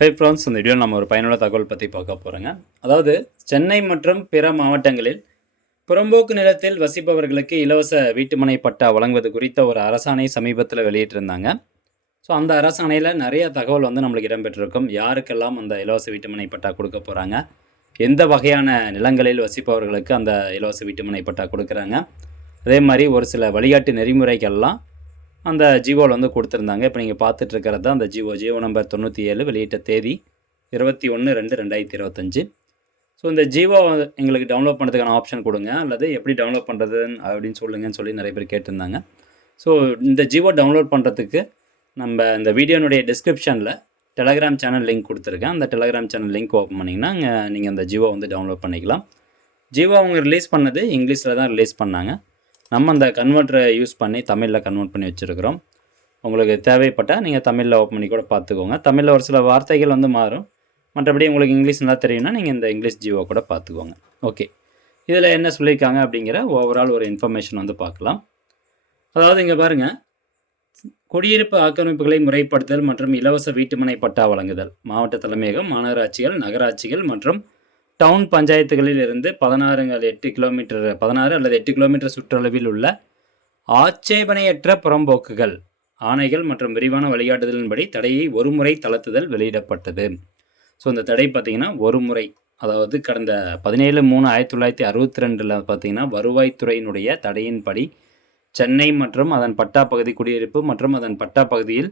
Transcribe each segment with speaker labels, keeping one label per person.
Speaker 1: Hey friends இந்த video நம்ம ஒரு பயனுள்ள தகவல் பற்றி பார்க்க போகிறோங்க அதாவது சென்னை மற்றும் பிற மாவட்டங்களில் புறம்போக்கு நிலத்தில் வசிப்பவர்களுக்கு இலவச வீட்டுமனை பட்டா வழங்குவது குறித்த ஒரு அரசாணை சமீபத்தில் வெளியிட்டிருந்தாங்க. ஸோ அந்த அரசாணையில் நிறைய தகவல் வந்து நம்மளுக்கு இடம்பெற்றிருக்கும். யாருக்கெல்லாம் அந்த இலவச வீட்டுமனை பட்டா கொடுக்க போகிறாங்க எந்த வகையான நிலங்களில் வசிப்பவர்களுக்கு அந்த இலவச வீட்டுமனை பட்டா கொடுக்குறாங்க? அதே மாதிரி ஒரு சில வழிகாட்டு நெறிமுறைகள்லாம் அந்த ஜீவோவில் வந்து கொடுத்துருந்தாங்க. இப்போ நீங்கள் பார்த்துட்டு இருக்கிறது தான் அந்த ஜியோ ஜியோ நம்பர் தொண்ணூற்றி ஏழு வெளியிட்ட தேதி இருபத்தி ஒன்று ரெண்டு ரெண்டாயிரத்தி இருபத்தஞ்சி. ஸோ இந்த ஜீவோ எங்களுக்கு டவுன்லோட் பண்ணுறதுக்கான ஆப்ஷன் கொடுங்க. அல்லது எப்படி டவுன்லோட் பண்ணுறது அப்படின்னு சொல்லுங்கன்னு சொல்லி நிறைய பேர் கேட்டிருந்தாங்க. ஸோ இந்த ஜியோ டவுன்லோட் பண்ணுறதுக்கு நம்ம இந்த வீடியோனுடைய டிஸ்கிரிப்ஷனில் டெலகிராம் சேனல் லிங்க் கொடுத்துருக்கேன். அந்த டெலகிராம் சேனல் லிங்க் ஓப்பன் பண்ணிங்கன்னா அங்கே நீங்கள் அந்த ஜீவோ வந்து டவுன்லோட் பண்ணிக்கலாம். ஜீவோ அவங்க ரிலீஸ் பண்ணது இங்கிலீஷில் தான் ரிலீஸ் பண்ணாங்க. நம்ம அந்த கன்வெர்ட்டரை யூஸ் பண்ணி தமிழில் கன்வெர்ட் பண்ணி வச்சுருக்கிறோம். உங்களுக்கு தேவைப்பட்டால் நீங்கள் தமிழில் ஓப்பன் பண்ணி கூட பார்த்துக்கோங்க. தமிழில் ஒரு சில வார்த்தைகள் வந்து மாறும். மற்றபடி உங்களுக்கு இங்கிலீஷ் நல்லா தெரியும்னா நீங்கள் இந்த இங்கிலீஷ் ஜியோ கூட பார்த்துக்கோங்க. ஓகே இதில் என்ன சொல்லியிருக்காங்க அப்படிங்கிற ஓவரால் ஒரு இன்ஃபர்மேஷன் வந்து பார்க்கலாம். அதாவது இங்கே பாருங்கள் குடியிருப்பு ஆக்கிரமிப்புகளை முறைப்படுத்தல் மற்றும் இலவச வீட்டுமனை பட்டா வழங்குதல் மாவட்ட தலைமையகம் மாநகராட்சிகள் நகராட்சிகள் மற்றும் டவுன் பஞ்சாயத்துகளில் இருந்து பதினாறுங்கள் எட்டு கிலோமீட்டர் பதினாறு அல்லது எட்டு கிலோமீட்டர் சுற்றளவில் உள்ள ஆட்சேபனையற்ற புறம்போக்குகள் ஆணைகள் மற்றும் விரிவான வழிகாட்டுதலின்படி தடையை ஒருமுறை தளர்த்துதல் வெளியிடப்பட்டது. ஸோ இந்த தடை பார்த்திங்கன்னா ஒரு முறை அதாவது கடந்த பதினேழு மூணு ஆயிரத்தி தொள்ளாயிரத்தி அறுபத்தி ரெண்டில் பார்த்தீங்கன்னா வருவாய்த்துறையினுடைய தடையின்படி சென்னை மற்றும் அதன் பட்டா பகுதி குடியிருப்பு மற்றும் அதன் பட்டா பகுதியில்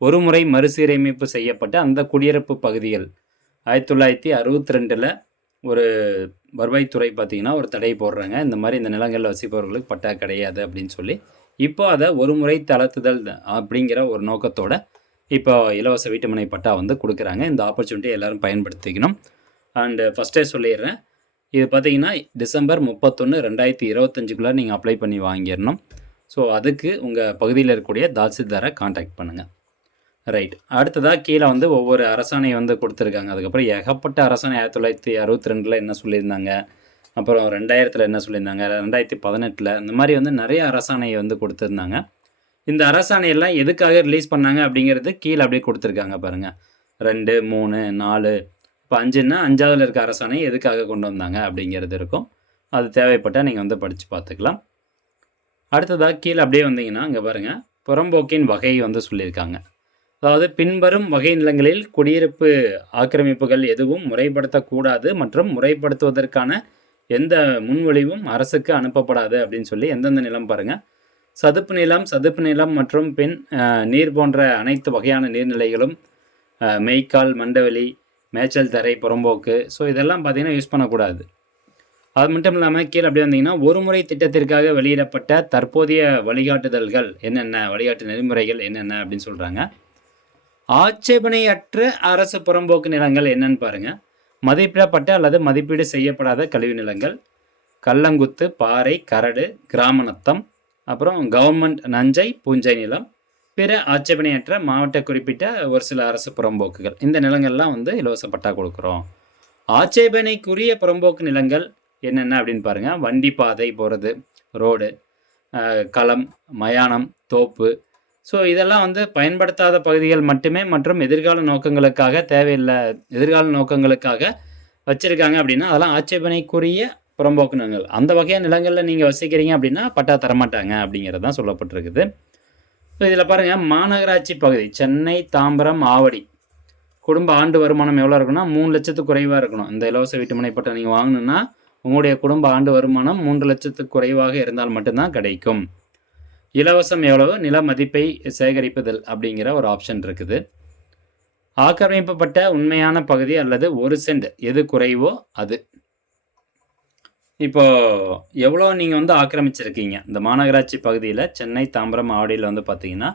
Speaker 1: ஒரு முறை மறுசீரமைப்பு செய்யப்பட்ட அந்த குடியிருப்பு பகுதிகள் ஆயிரத்தி தொள்ளாயிரத்தி அறுபத்தி ரெண்டில் ஒரு வருவாய்த்துறை பார்த்திங்கன்னா ஒரு தடையை போடுறாங்க. இந்த மாதிரி இந்த நிலங்களில் வசிப்பவர்களுக்கு பட்டா கிடையாது அப்படின்னு சொல்லி. இப்போ அதை ஒரு முறை தளர்த்துதல் அப்படிங்கிற ஒரு நோக்கத்தோட இப்போ இலவச வீட்டுமனை பட்டா வந்து கொடுக்குறாங்க. இந்த ஆப்பர்ச்சுனிட்டி எல்லோரும் பயன்படுத்திக்கணும். அண்டு ஃபஸ்ட்டே சொல்லிடுறேன். இது பார்த்தீங்கன்னா டிசம்பர் முப்பத்தொன்று ரெண்டாயிரத்தி இருபத்தஞ்சுக்குள்ளே நீங்கள் அப்ளை பண்ணி வாங்கிடணும். ஸோ அதுக்கு உங்கள் பகுதியில் இருக்கக்கூடிய தாசில்தாரை காண்டாக்ட் பண்ணுங்கள் ரைட் அடுத்ததாக கீழே வந்து ஒவ்வொரு அரசாணையை வந்து கொடுத்துருக்காங்க. அதுக்கப்புறம் ஏகப்பட்ட அரசாணை ஆயிரத்தி தொள்ளாயிரத்தி அறுபத்தி ரெண்டில் என்ன சொல்லியிருந்தாங்க? அப்புறம் ரெண்டாயிரத்தில் என்ன சொல்லியிருந்தாங்க? ரெண்டாயிரத்தி பதினெட்டில் இந்த மாதிரி வந்து நிறைய அரசாணையை வந்து கொடுத்துருந்தாங்க. இந்த அரசாணையெல்லாம் எதுக்காக ரிலீஸ் பண்ணாங்க அப்படிங்கிறது கீழே அப்படியே கொடுத்துருக்காங்க பாருங்கள் ரெண்டு மூணு நாலு இப்போ அஞ்சுன்னா அஞ்சாவதுல இருக்க அரசாணை எதுக்காக கொண்டு வந்தாங்க அப்படிங்கிறது இருக்கும். அது தேவைப்பட்டால் நீங்கள் வந்து படித்து பார்த்துக்கலாம். அடுத்ததாக கீழே அப்படியே வந்தீங்கன்னா அங்கே பாருங்கள் புறம்போக்கின் வகை வந்து சொல்லியிருக்காங்க. அதாவது பின்வரும் வகை நிலங்களில் குடியிருப்பு ஆக்கிரமிப்புகள் எதுவும் முறைப்படுத்தக்கூடாது மற்றும் முறைப்படுத்துவதற்கான எந்த முன்மொழிவும் அரசுக்கு அனுப்பப்படாது அப்படின்னு சொல்லி எந்தெந்த நிலம் பாருங்கள் சதுப்பு நிலம் சதுப்பு நிலம் மற்றும் பின் நீர் போன்ற அனைத்து வகையான நீர்நிலைகளும் மெய்க்கால் மண்டவெளி மேய்ச்சல் தரை புறம்போக்கு ஸோ இதெல்லாம் பார்த்திங்கன்னா யூஸ் பண்ணக்கூடாது. அது மட்டும் இல்லாமல் கீழே அப்படி வந்தீங்கன்னா ஒரு முறை திட்டத்திற்காக வெளியிடப்பட்ட தற்போதைய வழிகாட்டுதல்கள் என்னென்ன வழிகாட்டு நெறிமுறைகள் என்னென்ன அப்படின்னு சொல்கிறாங்க ஆட்சேபனையற்ற அரசு புறம்போக்கு நிலங்கள் என்னன்னு பாருங்கள் மதிப்பிடப்பட்ட அல்லது மதிப்பீடு செய்யப்படாத கழிவு நிலங்கள் கல்லங்குத்து பாறை கரடு கிராமநத்தம் அப்புறம் கவர்மெண்ட் நஞ்சை பூஞ்சை நிலம் பிற ஆட்சேபனையற்ற மாவட்ட குறிப்பிட்ட ஒரு சில அரசு புறம்போக்குகள். இந்த நிலங்கள்லாம் வந்து இலவச பட்டா கொடுக்குறோம். ஆட்சேபனைக்குரிய புறம்போக்கு நிலங்கள் என்னென்ன அப்படின்னு பாருங்கள் வண்டி பாதை போகிறது ரோடு களம் மயானம் தோப்பு ஸோ இதெல்லாம் வந்து பயன்படுத்தாத பகுதிகள் மட்டுமே மற்றும் எதிர்கால நோக்கங்களுக்காக தேவையில்லை எதிர்கால நோக்கங்களுக்காக வச்சுருக்காங்க அப்படின்னா அதெல்லாம் ஆட்சேபனைக்குரிய புறம்போக்கு நிலங்கள் அந்த வகையான நிலங்களில் நீங்கள் வசிக்கிறீங்க அப்படின்னா பட்டா தரமாட்டாங்க அப்படிங்கிறது தான் சொல்லப்பட்டிருக்குது. ஸோ இதில் பாருங்கள் மாநகராட்சி பகுதி சென்னை தாம்பரம் ஆவடி. குடும்ப ஆண்டு வருமானம் எவ்வளோ இருக்குன்னா மூணு லட்சத்துக்கு குறைவாக இருக்கணும். இந்த இலவச வீட்டுமனை பட்டம் நீங்கள் வாங்கணுன்னா உங்களுடைய குடும்ப ஆண்டு வருமானம் மூன்று லட்சத்துக்கு குறைவாக இருந்தால் மட்டும்தான் கிடைக்கும். இலவசம் எவ்வளவு? நில மதிப்பை சேகரிப்பதில் அப்படிங்கிற ஒரு ஆப்ஷன் இருக்குது. ஆக்கிரமிக்கப்பட்ட உண்மையான பகுதி அல்லது ஒரு சென்ட் எது குறைவோ அது. இப்போ எவ்வளோ நீங்கள் வந்து ஆக்கிரமிச்சிருக்கீங்க? இந்த மாநகராட்சி பகுதியில் சென்னை தாம்பரம் ஆவடியில் வந்து பார்த்தீங்கன்னா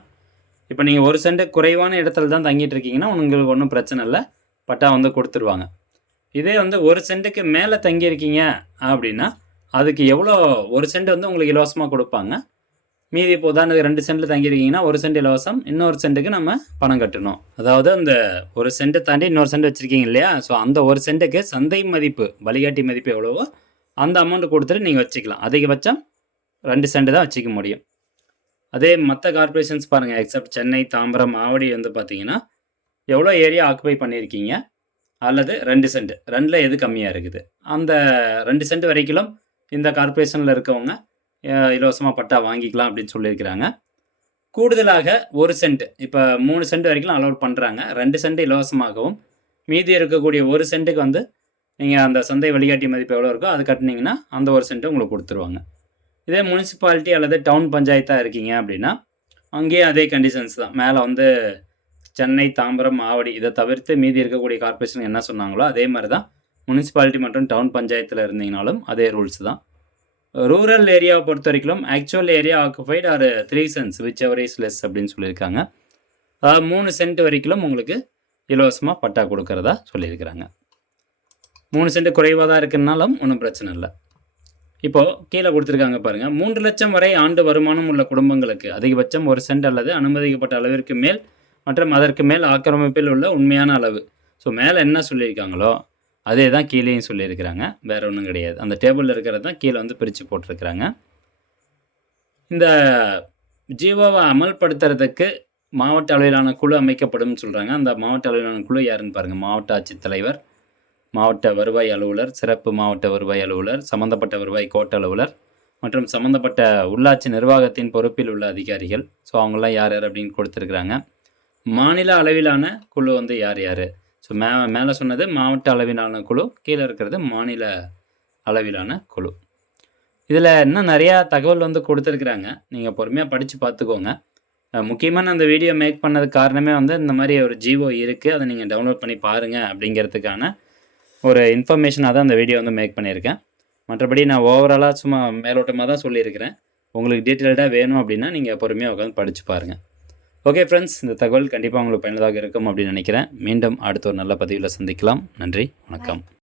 Speaker 1: இப்போ நீங்கள் ஒரு சென்ட் குறைவான இடத்துல தான் தங்கிட்டு இருக்கீங்கன்னா உங்களுக்கு ஒன்றும் பிரச்சனை இல்லை. பட்டா வந்து கொடுத்துருவாங்க. இதே வந்து ஒரு சென்ட்டுக்கு மேலே தங்கியிருக்கீங்க அப்படின்னா அதுக்கு எவ்வளோ? ஒரு சென்ட் வந்து உங்களுக்கு இலவசமாக கொடுப்பாங்க. மீதி இப்போ உதாரணத்துக்கு ரெண்டு சென்ட்டில் தங்கியிருக்கீங்கன்னா ஒரு சென்ட் இலவசம் இன்னொரு சென்ட்டுக்கு நம்ம பணம் கட்டணும். அதாவது அந்த ஒரு சென்ட்டை தாண்டி இன்னொரு சென்ட் வச்சுருக்கீங்க இல்லையா? ஸோ அந்த ஒரு சென்ட்டுக்கு சந்தை மதிப்பு வழிகாட்டி மதிப்பு எவ்வளவோ அந்த அமௌண்ட் கொடுத்துட்டு நீங்கள் வச்சுக்கலாம். அதிகபட்சம் ரெண்டு சென்ட் தான் வச்சுக்க முடியும். அதே மற்ற கார்பரேஷன்ஸ் பாருங்கள் எக்ஸப்ட் சென்னை தாம்பரம் ஆவடி வந்து பார்த்தீங்கன்னா எவ்வளோ ஏரியா ஆக்குபை பண்ணியிருக்கீங்க? அல்லது ரெண்டு சென்ட். ரெண்டில் எது கம்மியாக இருக்குது? அந்த ரெண்டு சென்ட் வரைக்கும் இந்த கார்ப்பரேஷனில் இருக்கவங்க இலவசமாக பட்டா வாங்கிக்கலாம் அப்படின்னு சொல்லியிருக்கிறாங்க. கூடுதலாக ஒரு சென்ட் இப்போ மூணு சென்ட் வரைக்கும் அலோட் பண்ணுறாங்க ரெண்டு சென்ட் இலவசமாகவும் மீதி இருக்கக்கூடிய ஒரு சென்ட்டுக்கு வந்து நீங்கள் அந்த சந்தை வழிகாட்டி மதிப்பு எவ்வளோ இருக்கோ அது கட்டினீங்கன்னா அந்த ஒரு சென்ட்டு உங்களுக்கு கொடுத்துருவாங்க. இதே முனிசிபாலிட்டி அல்லது டவுன் பஞ்சாயத்தாக இருக்கீங்க அப்படின்னா அங்கேயும் அதே கண்டிஷன்ஸ் தான். மேலே வந்து சென்னை தாம்பரம் ஆவடி இதை தவிர்த்து மீதி இருக்கக்கூடிய கார்பரேஷன் என்ன சொன்னாங்களோ அதே மாதிரி தான் முனிசிபாலிட்டி மற்றும் டவுன் பஞ்சாயத்தில் இருந்தீங்கனாலும் அதே ரூல்ஸ் தான். ரூரல் ஏரியாவை பொறுத்த வரைக்கும் actual area occupied are three cents whichever is less அப்படின்னு சொல்லியிருக்காங்க. அதாவது மூணு சென்ட் வரைக்கும் உங்களுக்கு இலவசமாக பட்டா கொடுக்கறதா சொல்லியிருக்கிறாங்க. மூணு சென்ட் குறைவாக தான் இருக்குன்னாலும் ஒன்றும் பிரச்சனை இல்லை. இப்போது கீழே கொடுத்துருக்காங்க பாருங்கள் மூன்று லட்சம் வரை ஆண்டு வருமானம் உள்ள குடும்பங்களுக்கு அதிகபட்சம் ஒரு சென்ட் அல்லது அனுமதிக்கப்பட்ட அளவிற்கு மேல் மற்றும் அதற்கு மேல் ஆக்கிரமிப்பில் உள்ள உண்மையான அளவு. ஸோ மேலே என்ன சொல்லியிருக்காங்களோ அதே தான் கீழேயும் சொல்லியிருக்கிறாங்க. வேற ஒன்றும் கிடையாது. அந்த டேபிளில் இருக்கிறது தான் கீழே வந்து பிரித்து போட்டிருக்கிறாங்க. இந்த ஜீவோவை அமல்படுத்துறதுக்கு மாவட்ட அளவிலான குழு அமைக்கப்படும் சொல்கிறாங்க அந்த மாவட்ட அளவிலான குழு யாருன்னு பாருங்கள் மாவட்ட ஆட்சித்தலைவர் மாவட்ட வருவாய் அலுவலர் சிறப்பு மாவட்ட வருவாய் அலுவலர் சம்மந்தப்பட்ட வருவாய் கோட்ட அலுவலர் மற்றும் சம்மந்தப்பட்ட உள்ளாட்சி நிர்வாகத்தின் பொறுப்பில் உள்ள அதிகாரிகள். ஸோ அவங்களாம் யார் யார் அப்படின்னு கொடுத்துருக்குறாங்க. மாநில அளவிலான குழு வந்து யார் யார்? ஸோ மே மேலே சொன்னது மாவட்ட அளவிலான குழு கீழே இருக்கிறது மாநில அளவிலான குழு. இதில் இன்னும் நிறையா தகவல் வந்து கொடுத்துருக்குறாங்க. நீங்கள் பொறுமையாக படித்து பார்த்துக்கோங்க. முக்கியமான அந்த வீடியோ மேக் பண்ணதுக்கு காரணமே வந்து இந்த மாதிரி ஒரு ஜிஓ இருக்குது அதை நீங்கள் டவுன்லோட் பண்ணி பாருங்கள் அப்படிங்கிறதுக்கான ஒரு இன்ஃபர்மேஷனாக தான் அந்த வீடியோ வந்து மேக் பண்ணியிருக்கேன். மற்றபடி நான் ஓவராலாக சும்மா மேலோட்டமாக தான் சொல்லியிருக்கிறேன். உங்களுக்கு டீட்டெயில்டாக வேணும் அப்படின்னா நீங்கள் பொறுமையாக உட்காந்து படித்து பாருங்கள் ஓகே ஃப்ரெண்ட்ஸ் இந்த தகவல் கண்டிப்பாக உங்களுக்கு பயனுள்ளதாக இருக்கும் அப்படின்னு நினைக்கிறேன். மீண்டும் அடுத்த ஒரு நல்ல பதிவில் சந்திக்கலாம். நன்றி வணக்கம்.